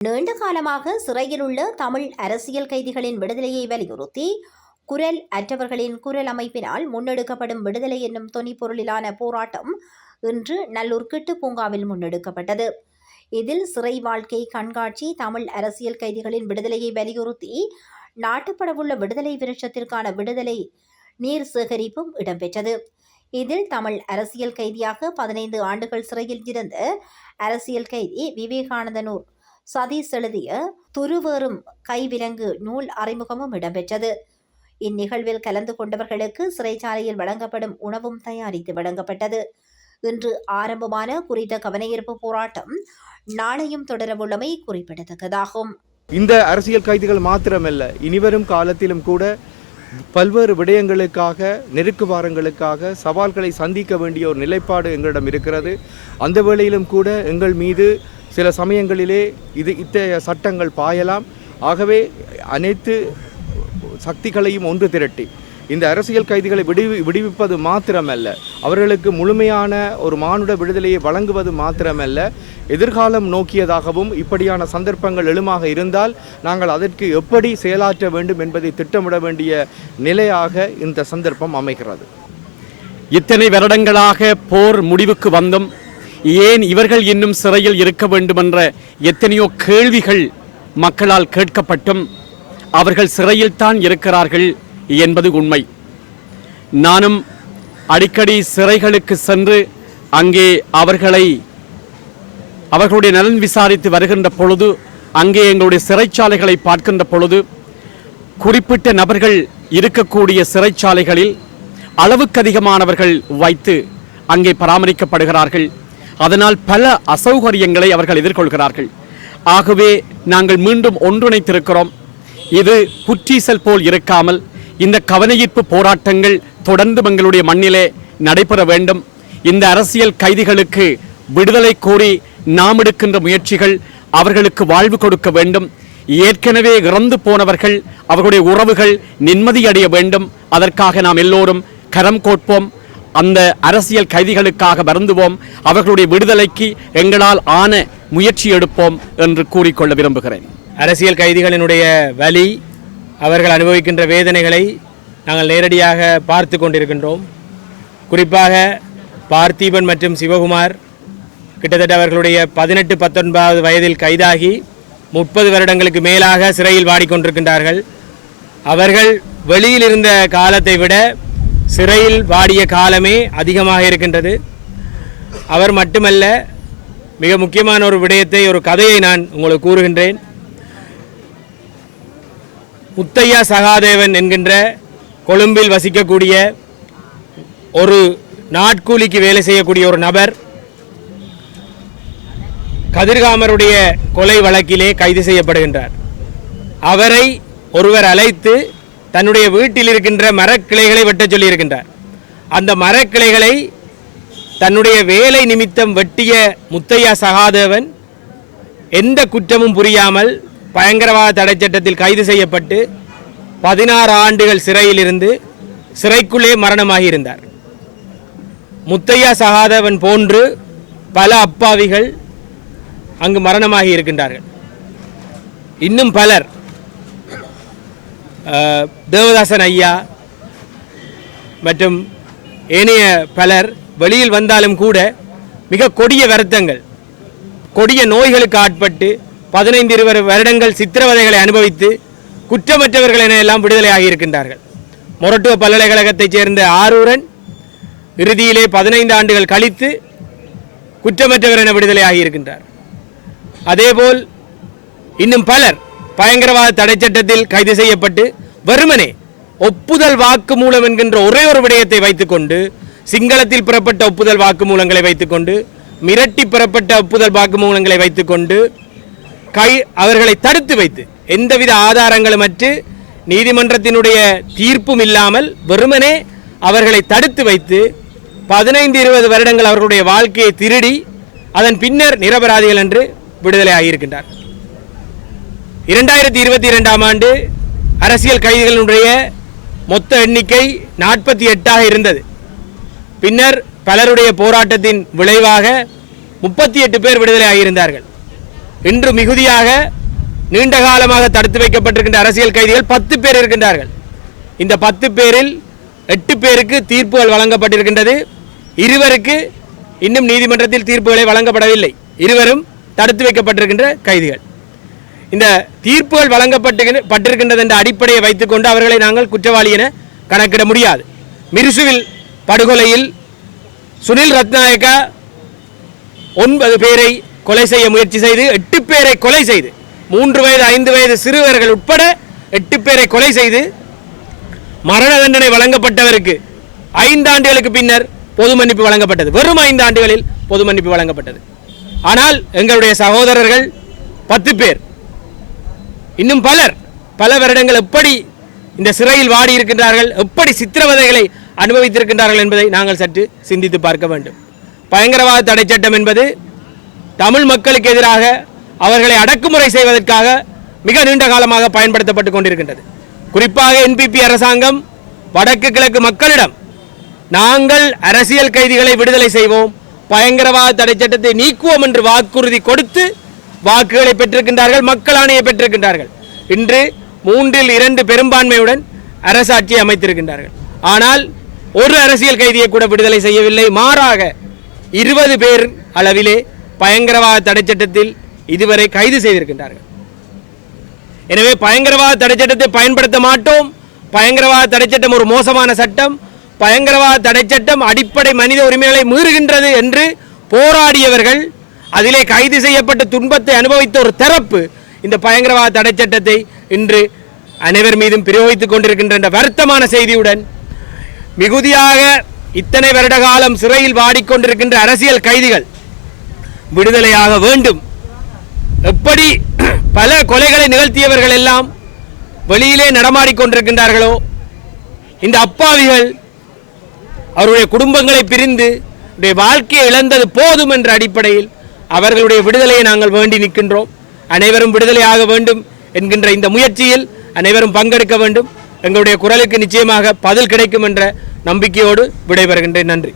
நீண்ட காலமாக சிறையில் உள்ள தமிழ் அரசியல் கைதிகளின் விடுதலையை வலியுறுத்தி குரல் அற்றவர்களின் குரல் அமைப்பினால் முன்னெடுக்கப்படும் விடுதலை என்னும் தொனிப்பொருளிலான போராட்டம் இன்று நல்லூர் கிட்டு பூங்காவில் முன்னெடுக்கப்பட்டது. இதில் சிறை வாழ்க்கை கண்காட்சி, தமிழ் அரசியல் கைதிகளின் விடுதலையை வலியுறுத்தி நாட்டப்படவுள்ள விடுதலை விருட்சத்திற்கான விடுதலை நீர் சேகரிப்பும் இடம்பெற்றது. இதில் தமிழ் அரசியல் கைதியாக 15 ஆண்டுகள் சிறையில் இருந்த அரசியல் கைதி விவேகானந்தனூர் சதீஷ் எழுதிய துருவேறும் கைவிலங்கு நூல் அறிமுகமும் இடம்பெற்றது. இந்நிகழ்வில் கலந்து கொண்டவர்களுக்கு சிறைச்சாலையில் வழங்கப்படும் உணவும் தயாரித்து வழங்கப்பட்டது. இன்று ஆரம்பமான குறித்த கவனஈர்ப்பு போராட்டம் நாளையும் தொடரவுள்ளமை குறிப்பிடத்தக்கதாகும். இந்த அரசியல் கைதிகள் மாத்திரமல்ல, இனிவரும் காலத்திலும் கூட பல்வேறு விடயங்களுக்காக, நெருக்குவாரங்களுக்காக சவால்களை சந்திக்க வேண்டிய ஒரு நிலைப்பாடு எங்களிடம் இருக்கிறது. அந்த வேளையிலும் கூட எங்கள் மீது சில சமயங்களிலே இத்தகைய சட்டங்கள் பாயலாம். ஆகவே அனைத்து சக்திகளையும் ஒன்று திரட்டி இந்த அரசியல் கைதிகளை விடுவிப்பது மாத்திரமல்ல, அவர்களுக்கு முழுமையான ஒரு மானுட விடுதலையை வழங்குவது மாத்திரமல்ல, எதிர்காலம் நோக்கியதாகவும் இப்படியான சந்தர்ப்பங்கள் எழுமாக இருந்தால் நாங்கள் அதற்கு எப்படி செயலாற்ற வேண்டும் என்பதை திட்டமிட வேண்டிய நிலையாக இந்த சந்தர்ப்பம் அமைகிறது. இத்தனை வருடங்களாக போர் முடிவுக்கு வந்தும் ஏன் இவர்கள் இன்னும் சிறையில் இருக்க வேண்டுமென்ற எத்தனையோ கேள்விகள் மக்களால் கேட்கப்பட்டும் அவர்கள் சிறையில்தான் இருக்கிறார்கள் என்பது உண்மை. நானும் அடிக்கடி சிறைகளுக்கு சென்று அங்கே அவர்களுடைய நலன் விசாரித்து வருகின்ற பொழுது, அங்கே எங்களுடைய சிறைச்சாலைகளை பார்க்கின்ற பொழுது, குறிப்பிட்ட நபர்கள் இருக்கக்கூடிய சிறைச்சாலைகளில் அளவுக்கு அதிகமானவர்கள் வைத்து அங்கே பராமரிக்கப்படுகிறார்கள். அதனால் பல அசௌகரியங்களை அவர்கள் எதிர்கொள்கிறார்கள். ஆகவே நாங்கள் மீண்டும் ஒன்றிணைத்திருக்கிறோம். இது புற்றீசல் போல் இருக்காமல் இந்த கவனஈர்ப்பு போராட்டங்கள் தொடர்ந்து எங்களுடைய மண்ணிலே நடைபெற வேண்டும். இந்த அரசியல் கைதிகளுக்கு விடுதலை கோரி நாம் எடுக்கின்ற முயற்சிகள் அவர்களுக்கு வாழ்வு கொடுக்க வேண்டும். ஏற்கனவே இறந்து போனவர்கள், அவர்களுடைய உறவுகள் நிம்மதியடைய வேண்டும். அதற்காக நாம் எல்லோரும் கரம் கோட்போம். அந்த அரசியல் கைதிகளுக்காக வருந்துவோம். அவர்களுடைய விடுதலைக்கு எங்களால் ஆன முயற்சி எடுப்போம் என்று கூறிக்கொள்ள விரும்புகிறேன். அரசியல் கைதிகளினுடைய வலி, அவர்கள் அனுபவிக்கின்ற வேதனைகளை நாங்கள் நேரடியாக பார்த்து கொண்டிருக்கின்றோம். குறிப்பாக பார்த்திபன் மற்றும் சிவகுமார் கிட்டத்தட்ட அவர்களுடைய 18-19 வயதில் கைதாகி 30 வருடங்களுக்கு மேலாக சிறையில் வாடிக்கொண்டிருக்கின்றார்கள். அவர்கள் வெளியில் இருந்த காலத்தை விட சிறையில் வாடிய காலமே அதிகமாக இருக்கின்றது. அவர் மட்டுமல்ல, மிக முக்கியமான ஒரு விடயத்தை, ஒரு கதையை நான் உங்களுக்கு கூறுகின்றேன். முத்தையா சகாதேவன் என்கின்ற கொழும்பில் வசிக்கக்கூடிய ஒரு நாட்கூலிக்கு வேலை செய்யக்கூடிய ஒரு நபர் கதிர்காமருடைய கொலை வழக்கிலே கைது செய்யப்படுகின்றார். அவரை ஒருவர் அழைத்து தன்னுடைய வீட்டில் இருக்கின்ற மரக்கிளைகளை வெட்டச் சொல்லியிருக்கின்றார். அந்த மரக்கிளைகளை தன்னுடைய வேலை நிமித்தம் வெட்டிய முத்தையா சகாதேவன் எந்த குற்றமும் புரியாமல் பயங்கரவாத தடை சட்டத்தில் கைது செய்யப்பட்டு 16 ஆண்டுகள் சிறையில் இருந்து சிறைக்குள்ளே மரணமாகி இருந்தார். முத்தையா சகாதேவன் போன்று பல அப்பாவிகள் அங்கு மரணமாகி இருக்கின்றார்கள். இன்னும் பலர், தேவதாசன் ஐயா மற்றும் ஏனைய பலர் வெளியில் வந்தாலும் கூட மிக கொடிய வருத்தங்கள், கொடிய நோய்களுக்கு ஆட்பட்டு 15-20 வருடங்கள் சித்திரவதைகளை அனுபவித்து குற்றமற்றவர்கள் என எல்லாம் விடுதலையாகி இருக்கின்றார்கள். மொரட்டுவ பல்கலைக்கழகத்தைச் சேர்ந்த ஆரூரன் இறுதியிலே 15 ஆண்டுகள் கழித்து குற்றமற்றவர் என விடுதலையாகி இருக்கின்றார். அதேபோல் இன்னும் பலர் பயங்கரவாத தடை சட்டத்தில் கைது செய்யப்பட்டு வெறுமனே ஒப்புதல் வாக்குமூலம் என்கின்ற ஒரே ஒரு விடயத்தை வைத்துக்கொண்டு, சிங்களத்தில் பெறப்பட்ட ஒப்புதல் வாக்குமூலங்களை வைத்துக்கொண்டு, மிரட்டி பெறப்பட்ட ஒப்புதல் வாக்குமூலங்களை வைத்துக்கொண்டு அவர்களை தடுத்து வைத்து, எந்தவித ஆதாரங்களுமற்று நீதிமன்றத்தினுடைய தீர்ப்பும் இல்லாமல் வெறுமனே அவர்களை தடுத்து வைத்து 15-20 வருடங்கள் அவர்களுடைய வாழ்க்கையை திருடி அதன் பின்னர் நிரபராதிகள் என்று விடுதலை ஆகியிருக்கின்றார். 2022ஆம் ஆண்டு அரசியல் கைதிகளுடைய மொத்த எண்ணிக்கை 48 இருந்தது. பின்னர் பலருடைய போராட்டத்தின் விளைவாக 38 பேர் விடுதலை ஆகியிருந்தார்கள். இன்று மிகுதியாக நீண்ட காலமாக தடுத்து வைக்கப்பட்டிருக்கின்ற அரசியல் கைதிகள் 10 பேர் இருக்கின்றார்கள். இந்த 10 பேரில் 8 பேருக்கு தீர்ப்புகள் வழங்கப்பட்டிருக்கின்றது. 2 இன்னும் நீதிமன்றத்தில் தீர்ப்புகளை வழங்கப்படவில்லை. 2 தடுத்து வைக்கப்பட்டிருக்கின்ற கைதிகள். இந்த தீர்ப்புகள் வழங்கப்பட்டிருக்கின்றது என்ற அடிப்படையை வைத்துக்கொண்டு அவர்களை நாங்கள் குற்றவாளி என கணக்கிட முடியாது. மிருசுவில் படுகொலையில் சுனில் ரத்நாயக்கா 9 பேரை கொலை செய்ய முயற்சி செய்து 8 பேரை கொலை செய்து 3 வயது 5 வயது சிறுவர்கள் உட்பட 8 பேரை கொலை செய்து மரண தண்டனை வழங்கப்பட்டவருக்கு 5 ஆண்டுகளுக்கு பின்னர் பொது மன்னிப்பு வழங்கப்பட்டது. வெறும் 5 ஆண்டுகளில் பொது மன்னிப்பு வழங்கப்பட்டது. ஆனால் எங்களுடைய சகோதரர்கள் 10 பேர், இன்னும் பல வருடங்கள் எப்படி இந்த சிறையில் வாடி இருக்கின்றார்கள், எப்படி சித்திரவதைகளை அனுபவித்திருக்கின்றார்கள் என்பதை நாங்கள் சற்று சிந்தித்து பார்க்க வேண்டும். பயங்கரவாத தடை சட்டம் என்பது தமிழ் மக்களுக்கு எதிராக அவர்களை அடக்குமுறை செய்வதற்காக மிக நீண்ட காலமாக பயன்படுத்தப்பட்டு கொண்டிருக்கின்றது. குறிப்பாக NPP அரசாங்கம் வடக்கு கிழக்கு மக்களிடம் நாங்கள் அரசியல் கைதிகளை விடுதலை செய்வோம், பயங்கரவாத தடை சட்டத்தை நீக்குவோம் என்று வாக்குறுதி கொடுத்து வாக்குகளை பெற்றிருக்கின்றார்கள், மக்கள் ஆணையை பெற்றிருக்கின்றார்கள். இன்று 3/2 பெரும்பான்மையுடன் அரசாட்சியை அமைத்திருக்கின்றார்கள். ஆனால் ஒரு அரசியல் கைதியை கூட விடுதலை செய்யவில்லை. மாறாக 20 பேர் அளவிலே பயங்கரவாத தடை சட்டத்தில் இதுவரை கைது செய்திருக்கின்றார்கள். எனவே பயங்கரவாத தடை சட்டத்தை பயன்படுத்த மாட்டோம், பயங்கரவாத தடை சட்டம் ஒரு மோசமான சட்டம், பயங்கரவாத தடை சட்டம் அடிப்படை மனித உரிமைகளை மீறுகின்றது என்று போராடியவர்கள், அதிலே கைது செய்யப்பட்ட துன்பத்தை அனுபவித்த ஒரு தரப்பு இந்த பயங்கரவாத தடை சட்டத்தை இன்று அனைவர் மீதும் பிரயோகித்துக் கொண்டிருக்கின்ற என்ற வருத்தமான செய்தியுடன் மிகுதியாக இத்தனை வருட காலம் சிறையில் வாடிக்கொண்டிருக்கின்ற அரசியல் கைதிகள் விடுதலையாக வேண்டும். எப்படி பல கொலைகளை நிகழ்த்தியவர்கள் எல்லாம் வெளியிலே நடமாடிக்கொண்டிருக்கின்றார்களோ, இந்த அப்பாவிகள் அவருடைய குடும்பங்களை பிரிந்து வாழ்க்கையை இழந்தது போதும் என்ற அடிப்படையில் அவர்களுடைய விடுதலையை நாங்கள் வேண்டி நிற்கின்றோம். அனைவரும் விடுதலையாக வேண்டும் என்கின்ற இந்த முயற்சியில் அனைவரும் பங்கெடுக்க வேண்டும். எங்களுடைய குரலுக்கு நிச்சயமாக பதில் கிடைக்கும் என்ற நம்பிக்கையோடு விடைபெறுகின்றேன். நன்றி.